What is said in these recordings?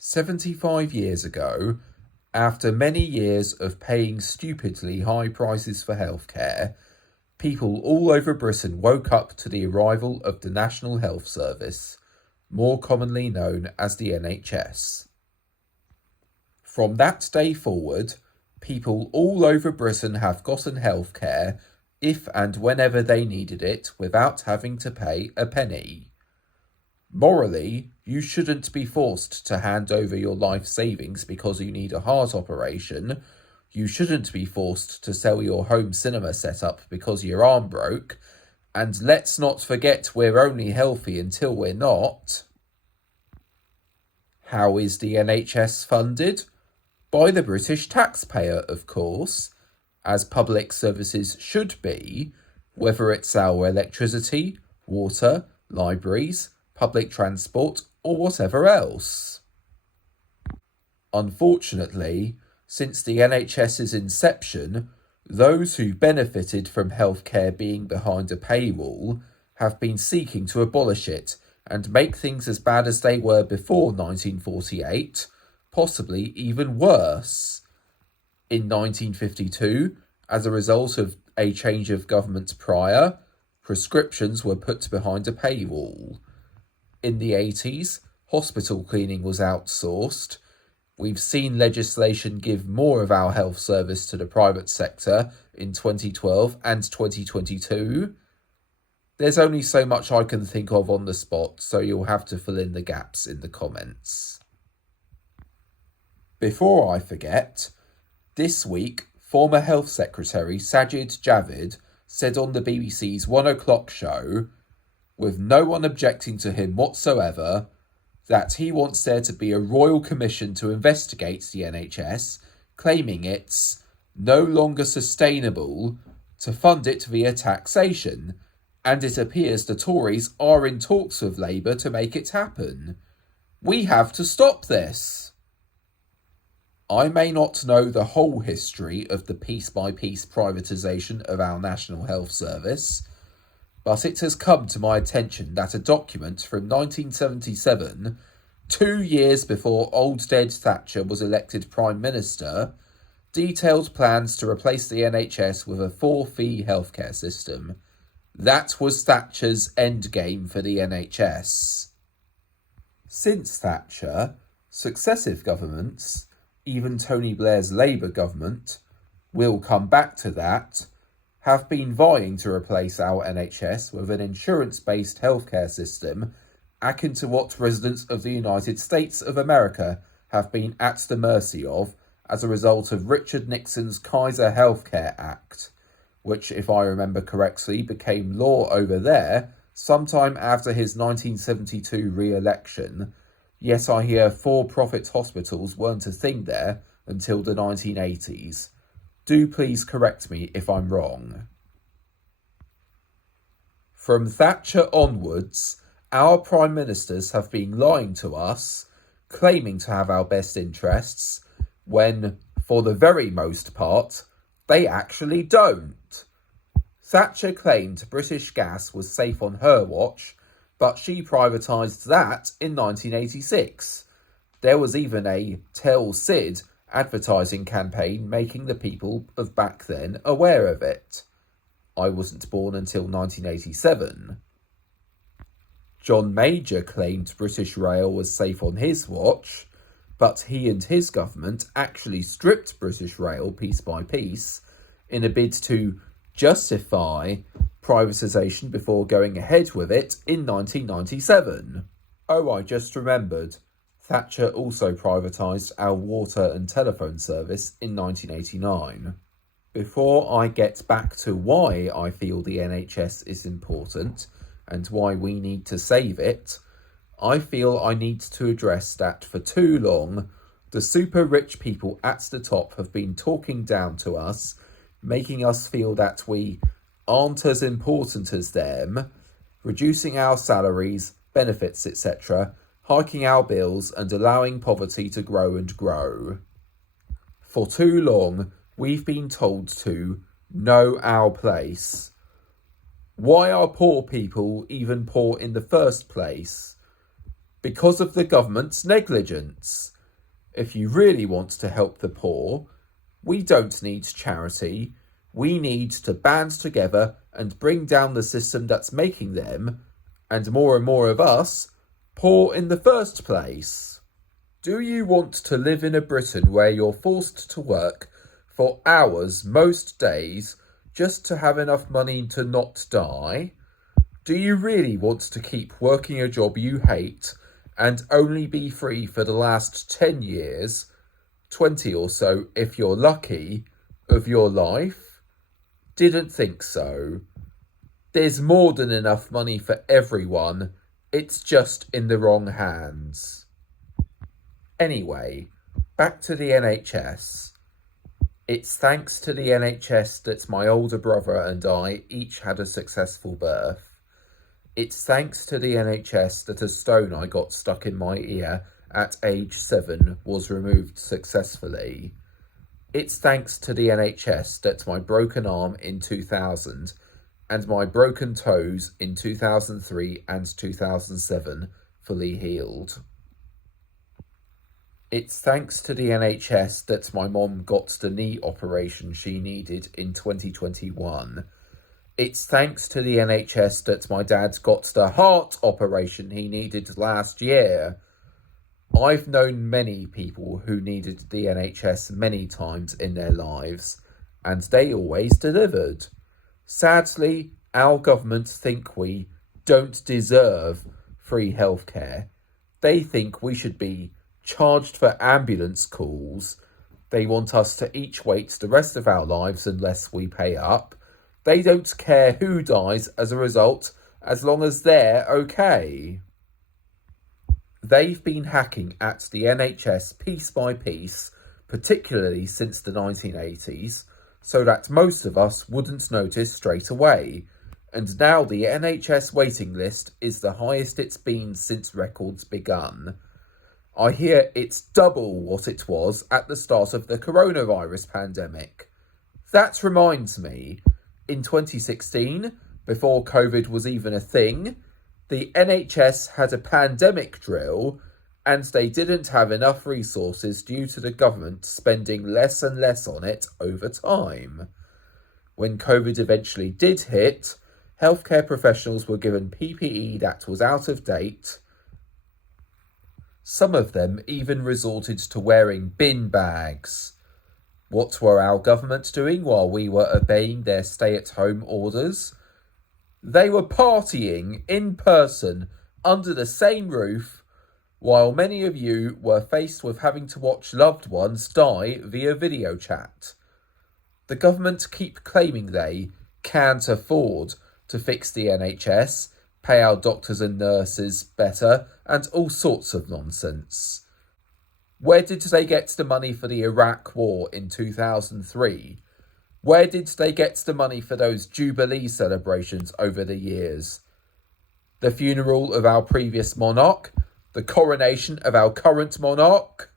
75 years ago, after many years of paying stupidly high prices for healthcare, people all over Britain woke up to the arrival of the National Health Service, more commonly known as the NHS. From that day forward, people all over Britain have gotten healthcare if and whenever they needed it without having to pay a penny. Morally, you shouldn't be forced to hand over your life savings because you need a heart operation. You shouldn't be forced to sell your home cinema setup because your arm broke. And let's not forget we're only healthy until we're not. How is the NHS funded? By the British taxpayer, of course, as public services should be, whether it's our electricity, water, libraries, public transport, or whatever else. Unfortunately, since the NHS's inception, those who benefited from healthcare being behind a paywall have been seeking to abolish it and make things as bad as they were before 1948, possibly even worse. In 1952, as a result of a change of government prior, prescriptions were put behind a paywall. In the 80s, hospital cleaning was outsourced. We've seen legislation give more of our health service to the private sector in 2012 and 2022. There's only so much I can think of on the spot, so you'll have to fill in the gaps in the comments. Before I forget, this week, former Health Secretary Sajid Javid said on the BBC's 1 o'clock show, with no one objecting to him whatsoever, that he wants there to be a royal commission to investigate the NHS, claiming it's no longer sustainable to fund it via taxation, and it appears the Tories are in talks with Labour to make it happen. We have to stop this. I may not know the whole history of the piece-by-piece privatisation of our National Health Service, but it has come to my attention that a document from 1977, 2 years before old dead Thatcher was elected Prime Minister, detailed plans to replace the NHS with a 4-fee healthcare system. That was Thatcher's endgame for the NHS. Since Thatcher, successive governments, even Tony Blair's Labour government, we'll come back to that, have been vying to replace our NHS with an insurance-based healthcare system akin to what residents of the United States of America have been at the mercy of as a result of Richard Nixon's Kaiser Healthcare Act, which, if I remember correctly, became law over there sometime after his 1972 re-election, yet I hear for-profit hospitals weren't a thing there until the 1980s. Do please correct me if I'm wrong. From Thatcher onwards, our Prime Ministers have been lying to us, claiming to have our best interests, when, for the very most part, they actually don't. Thatcher claimed British Gas was safe on her watch, but she privatised that in 1986. There was even a Tell Sid advertising campaign making the people of back then aware of it. I wasn't born until 1987. John Major claimed British Rail was safe on his watch, but he and his government actually stripped British Rail piece by piece in a bid to justify privatisation before going ahead with it in 1997. Oh, I just remembered. Thatcher also privatised our water and telephone service in 1989. Before I get back to why I feel the NHS is important and why we need to save it, I feel I need to address that for too long, the super rich people at the top have been talking down to us, making us feel that we aren't as important as them, reducing our salaries, benefits, etc., hiking our bills and allowing poverty to grow and grow. For too long, we've been told to know our place. Why are poor people even poor in the first place? because of the government's negligence. If you really want to help the poor, we don't need charity. We need to band together and bring down the system that's making them, and more of us, poor in the first place. Do you want to live in a Britain where you're forced to work for hours most days just to have enough money to not die? Do you really want to keep working a job you hate and only be free for the last 10 years, 20 or so if you're lucky, of your life? Didn't think so. There's more than enough money for everyone, it's just in the wrong hands. Anyway, back to the NHS. It's thanks to the NHS that my older brother and I each had a successful birth. It's thanks to the NHS that a stone I got stuck in my ear at age 7 was removed successfully. It's thanks to the NHS that my broken arm in 2000 and my broken toes in 2003 and 2007 fully healed. It's thanks to the NHS that my mom got the knee operation she needed in 2021. It's thanks to the NHS that my dad got the heart operation he needed last year. I've known many people who needed the NHS many times in their lives, and they always delivered. Sadly, our government think we don't deserve free healthcare. They think we should be charged for ambulance calls. They want us to each wait the rest of our lives unless we pay up. They don't care who dies as a result, as long as they're okay. They've been hacking at the NHS piece by piece, particularly since the 1980s, so that most of us wouldn't notice straight away. And now the NHS waiting list is the highest it's been since records begun. I hear it's double what it was at the start of the coronavirus pandemic. That reminds me, in 2016, before COVID was even a thing, the NHS had a pandemic drill and they didn't have enough resources due to the government spending less and less on it over time. When COVID eventually did hit, healthcare professionals were given PPE that was out of date. Some of them even resorted to wearing bin bags. What were our government doing while we were obeying their stay-at-home orders? They were partying in person under the same roof, while many of you were faced with having to watch loved ones die via video chat. The government keep claiming they can't afford to fix the NHS, pay our doctors and nurses better, and all sorts of nonsense. Where did they get the money for the Iraq War in 2003? Where did they get the money for those Jubilee celebrations over the years? The funeral of our previous monarch? The coronation of our current monarch?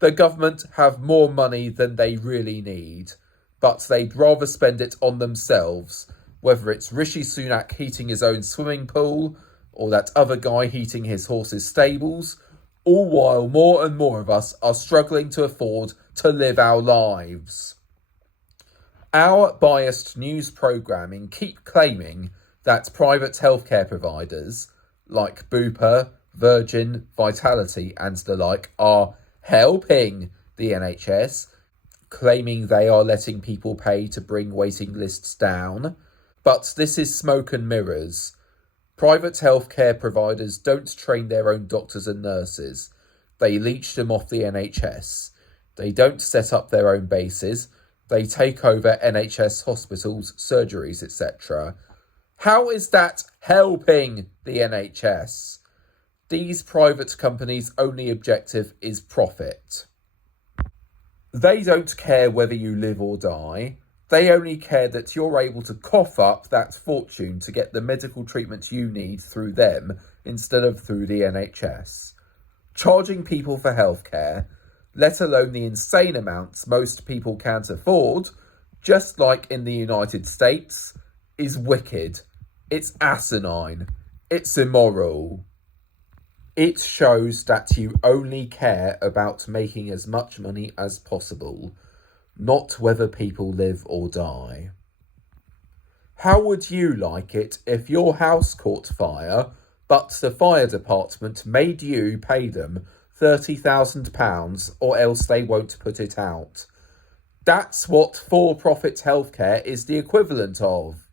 The government have more money than they really need, but they'd rather spend it on themselves, whether it's Rishi Sunak heating his own swimming pool, or that other guy heating his horse's stables, all while more and more of us are struggling to afford to live our lives. Our biased news programming keep claiming that private healthcare providers, like Bupa, Virgin, Vitality and the like, are helping the NHS, claiming they are letting people pay to bring waiting lists down. But this is smoke and mirrors. Private healthcare providers don't train their own doctors and nurses. They leech them off the NHS. They don't set up their own bases. They take over NHS hospitals, surgeries, etc. How is that helping the NHS? These private companies' only objective is profit. They don't care whether you live or die. They only care that you're able to cough up that fortune to get the medical treatment you need through them instead of through the NHS. Charging people for healthcare, let alone the insane amounts most people can't afford, just like in the United States, is wicked. It's asinine. It's immoral. It shows that you only care about making as much money as possible, not whether people live or die. How would you like it if your house caught fire, but the fire department made you pay them £30,000 or else they won't put it out? That's what for-profit healthcare is the equivalent of.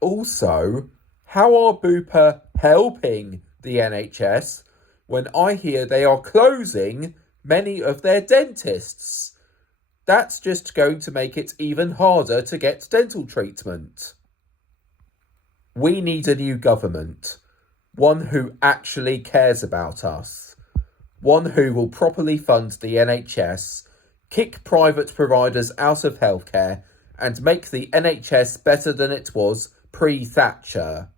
Also, how are Bupa helping the NHS when I hear they are closing many of their dentists? That's just going to make it even harder to get dental treatment. We need a new government, one who actually cares about us, one who will properly fund the NHS, kick private providers out of healthcare, and make the NHS better than it was pre-Thatcher.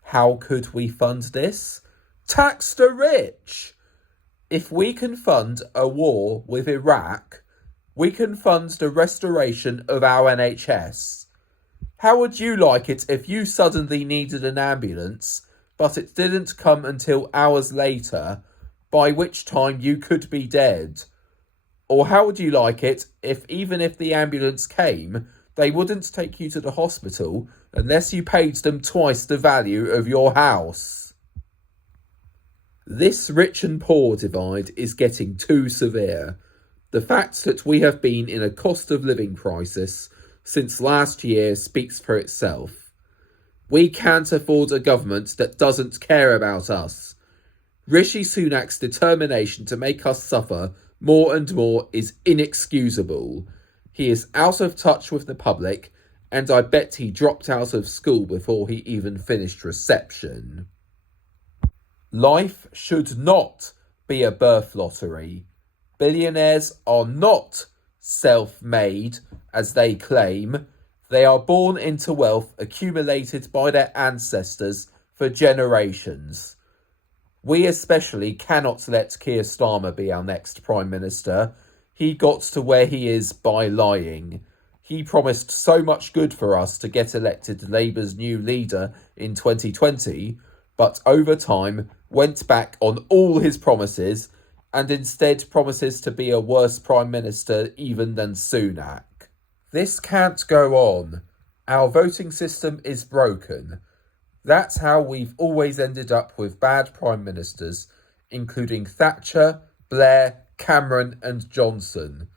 How could we fund this? Tax the rich! If we can fund a war with Iraq, we can fund the restoration of our NHS. How would you like it if you suddenly needed an ambulance, but it didn't come until hours later, by which time you could be dead? Or how would you like it if even if the ambulance came, they wouldn't take you to the hospital unless you paid them twice the value of your house? This rich and poor divide is getting too severe. The fact that we have been in a cost of living crisis since last year speaks for itself. We can't afford a government that doesn't care about us. Rishi Sunak's determination to make us suffer more and more is inexcusable. He is out of touch with the public, and I bet he dropped out of school before he even finished reception. Life should not be a birth lottery. Billionaires are not self-made, as they claim. They are born into wealth accumulated by their ancestors for generations. We especially cannot let Keir Starmer be our next Prime Minister. He got to where he is by lying. He promised so much good for us to get elected Labour's new leader in 2020, but over time went back on all his promises and instead promises to be a worse Prime Minister even than Sunak. This can't go on. Our voting system is broken. That's how we've always ended up with bad Prime Ministers, including Thatcher, Blair, Cameron and Johnson.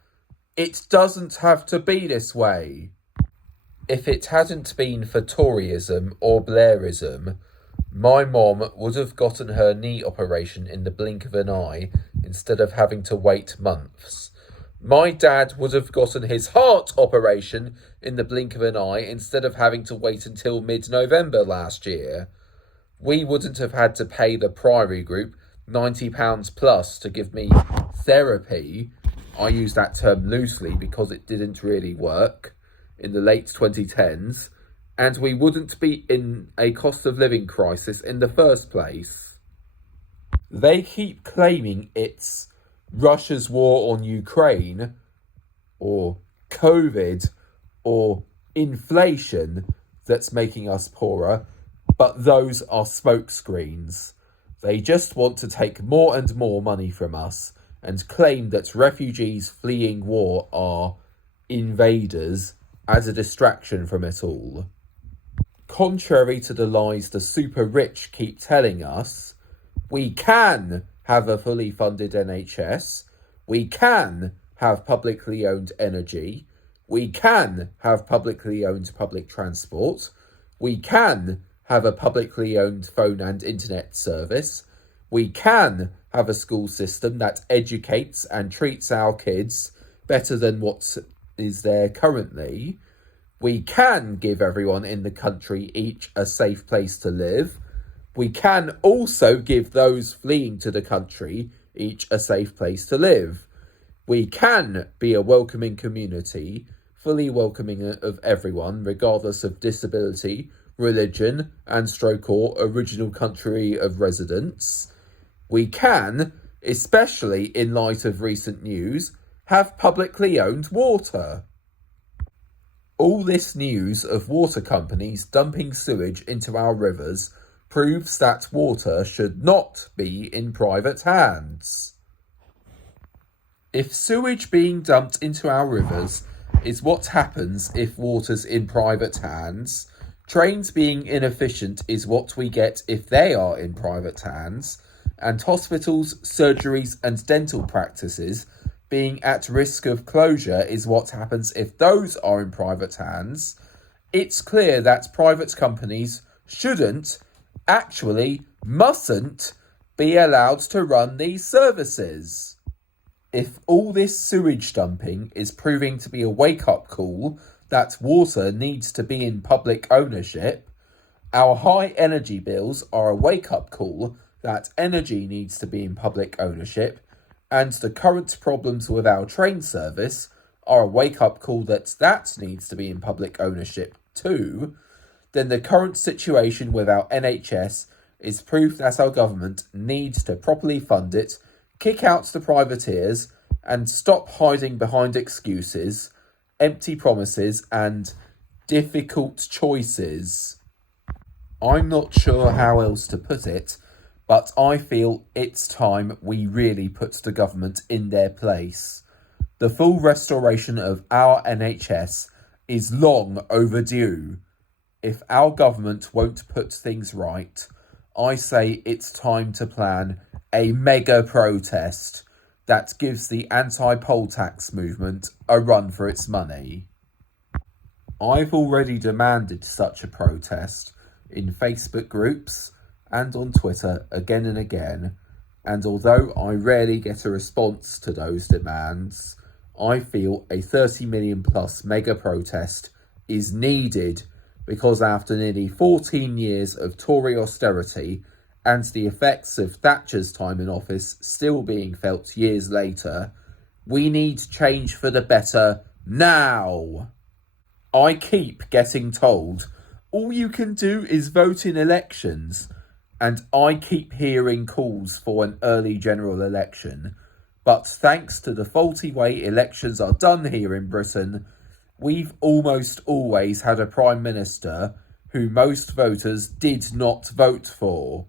It doesn't have to be this way. If it hadn't been for Toryism or Blairism, my mom would have gotten her knee operation in the blink of an eye instead of having to wait months. My dad would have gotten his heart operation in the blink of an eye instead of having to wait until mid-November last year. We wouldn't have had to pay the Priory Group £90 plus to give me therapy. I use that term loosely because it didn't really work in the late 2010s. And we wouldn't be in a cost of living crisis in the first place. They keep claiming it's Russia's war on Ukraine, or COVID, or inflation that's making us poorer, but those are smokescreens. They just want to take more and more money from us and claim that refugees fleeing war are invaders as a distraction from it all. Contrary to the lies the super rich keep telling us, we can have a fully funded NHS, we can have publicly owned energy, we can have publicly owned public transport, we can have a publicly owned phone and internet service, we can have a school system that educates and treats our kids better than what is there currently. We can give everyone in the country each a safe place to live. We can also give those fleeing to the country each a safe place to live. We can be a welcoming community, fully welcoming of everyone, regardless of disability, religion, and stroke or original country of residence. We can, especially in light of recent news, have publicly owned water. All this news of water companies dumping sewage into our rivers proves that water should not be in private hands. If sewage being dumped into our rivers is what happens if water's in private hands, trains being inefficient is what we get if they are in private hands, and hospitals, surgeries and dental practices being at risk of closure is what happens if those are in private hands, it's clear that private companies shouldn't, actually mustn't, be allowed to run these services. If all this sewage dumping is proving to be a wake-up call that water needs to be in public ownership, our high energy bills are a wake-up call that energy needs to be in public ownership, and the current problems with our train service are a wake-up call that needs to be in public ownership too, then the current situation with our NHS is proof that our government needs to properly fund it, kick out the privateers, and stop hiding behind excuses, empty promises, and difficult choices. I'm not sure how else to put it, but I feel it's time we really put the government in their place. The full restoration of our NHS is long overdue. If our government won't put things right, I say it's time to plan a mega protest that gives the anti-poll tax movement a run for its money. I've already demanded such a protest in Facebook groups and on Twitter again and again, and although I rarely get a response to those demands, I feel a 30 million plus mega protest is needed because after nearly 14 years of Tory austerity and the effects of Thatcher's time in office still being felt years later, we need change for the better now. I keep getting told all you can do is vote in elections, and I keep hearing calls for an early general election. But thanks to the faulty way elections are done here in Britain, we've almost always had a Prime Minister who most voters did not vote for.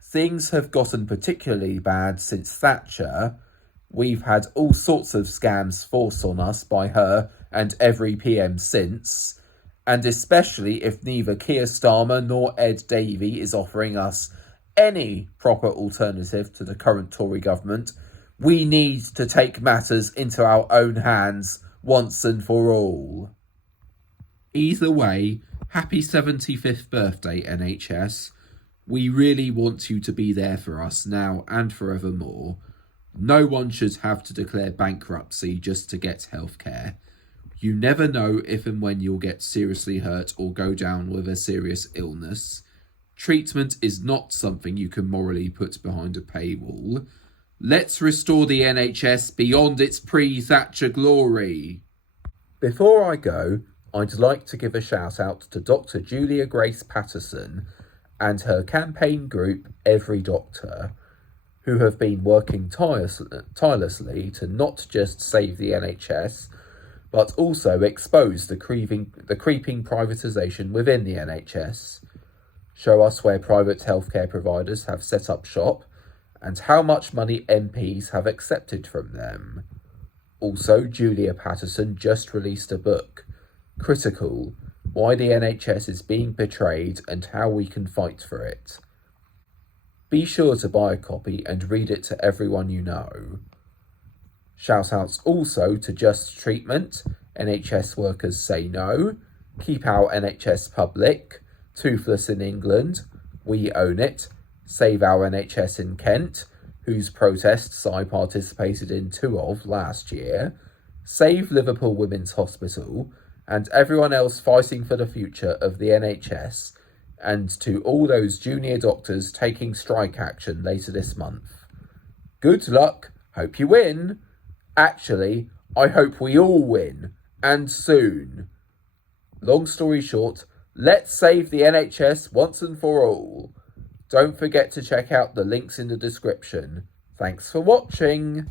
Things have gotten particularly bad since Thatcher. We've had all sorts of scams forced on us by her and every PM since, and especially if neither Keir Starmer nor Ed Davey is offering us any proper alternative to the current Tory government, we need to take matters into our own hands once and for all. Either way, happy 75th birthday, NHS. We really want you to be there for us now and forevermore. No one should have to declare bankruptcy just to get healthcare. You never know if and when you'll get seriously hurt or go down with a serious illness. Treatment is not something you can morally put behind a paywall. Let's restore the NHS beyond its pre-Thatcher glory. Before I go, I'd like to give a shout out to Dr. Julia Grace Patterson and her campaign group Every Doctor, who have been working tirelessly to not just save the NHS, but also expose the creeping privatisation within the NHS, show us where private healthcare providers have set up shop, and how much money MPs have accepted from them. Also, Julia Patterson just released a book, Critical: Why the NHS is being betrayed and how we can fight for it. Be sure to buy a copy and read it to everyone you know. Shoutouts also to Just Treatment, NHS Workers Say No, Keep Our NHS Public, Toothless in England, We Own It, Save Our NHS in Kent, whose protests I participated in 2 of last year, Save Liverpool Women's Hospital, and everyone else fighting for the future of the NHS, and to all those junior doctors taking strike action later this month. Good luck, hope you win. Actually, I hope we all win, and soon. Long story short, let's save the NHS once and for all. Don't forget to check out the links in the description. Thanks for watching.